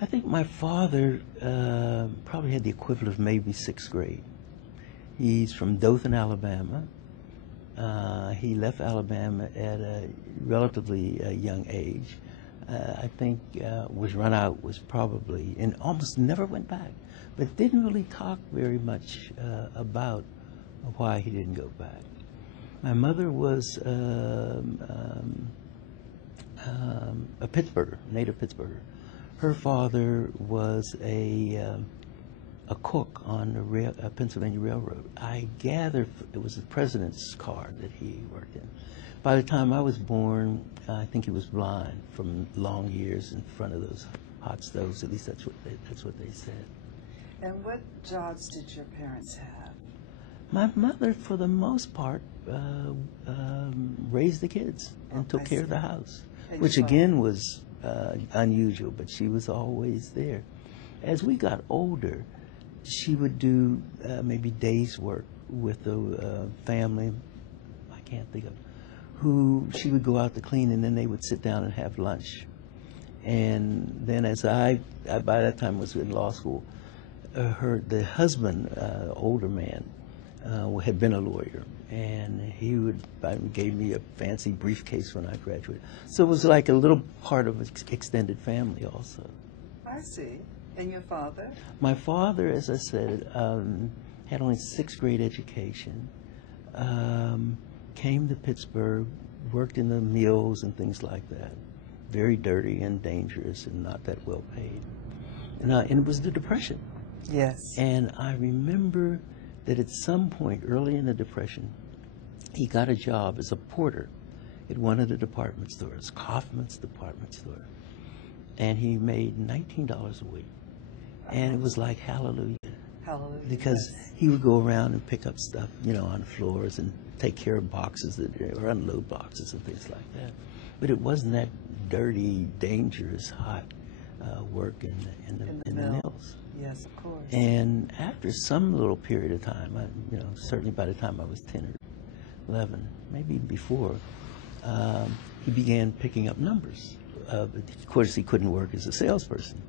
I think my father probably had the equivalent of maybe sixth grade. He's from Dothan, Alabama. He left Alabama at a relatively young age. I think was run out, was probably, and almost never went back, but didn't really talk very much about why he didn't go back. My mother was a Pittsburgher, native Pittsburgher. Her father was a cook on the Pennsylvania Railroad. I gather it was the president's car that he worked in. By the time I was born, I think he was blind from long years in front of those hot stoves. At least that's what they said. And what jobs did your parents have? My mother, for the most part, raised the kids and took care of the house, which again was unusual, but she was always there. As we got older, she would do maybe days' work with the family, I can't think of, who she would go out to clean, and then they would sit down and have lunch. And then as I by that time was in law school, the husband, older man, had been a lawyer, and he gave me a fancy briefcase when I graduated. So it was like a little part of an extended family also. I see. And your father? My father, as I said, had only sixth grade education, came to Pittsburgh, worked in the mills and things like that. Very dirty and dangerous and not that well paid. And it was the Depression. Yes. And I remember that at some point early in the Depression, he got a job as a porter at one of the department stores, Kaufman's department store. And he made $19 a week. And it was like hallelujah. Hallelujah. Because he would go around and pick up stuff, on floors and take care of boxes or unload boxes and things like that. But it wasn't that dirty, dangerous, hot work in the mills. Yes, of course. And after some little period of time, certainly by the time I was 10 or 11, maybe before, he began picking up numbers. Of course, he couldn't work as a salesperson,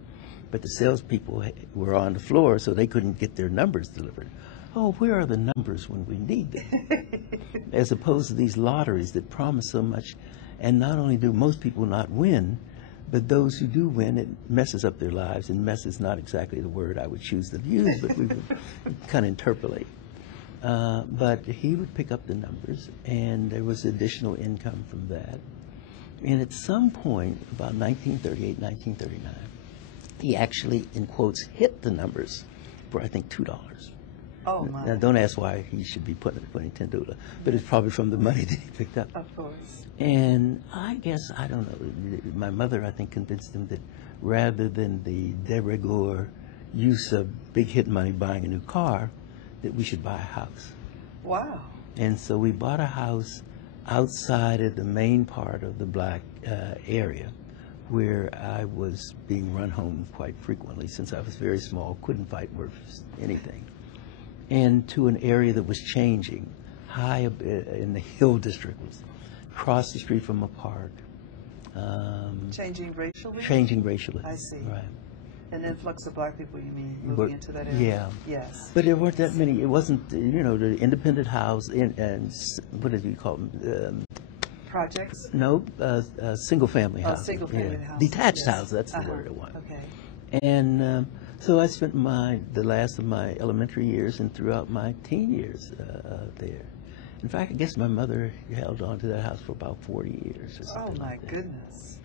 but the salespeople were on the floor, so they couldn't get their numbers delivered. Oh, where are the numbers when we need them? As opposed to these lotteries that promise so much, and not only do most people not win, but those who do win, it messes up their lives, and mess is not exactly the word I would choose to use, but we would kind of interpolate. But he would pick up the numbers, and there was additional income from that. And at some point, about 1938, 1939, he actually, in quotes, hit the numbers for, I think, $2. Oh, my. Now, don't ask why he should be putting $10, but it's probably from the money that he picked up. Of course. And I guess, I don't know, my mother, I think, convinced him that rather than the de rigueur use of big hit money buying a new car, that we should buy a house. Wow. And so we bought a house outside of the main part of the black area, where I was being run home quite frequently since I was very small, couldn't fight worth anything, and to an area that was changing, high up in the Hill District, was across the street from a park. Changing racially? Changing racially. I see. Right. An influx of black people, you mean, moving into that area? Yeah. Yes. But there weren't that many. It wasn't, the independent house, and what did you call them? Projects? No, single-family house. Single-family house. Detached yes. house, that's the word I want. Okay. And so I spent the last of my elementary years and throughout my teen years there. In fact, I guess my mother held on to that house for about 40 years or something. Oh, my like that. goodness.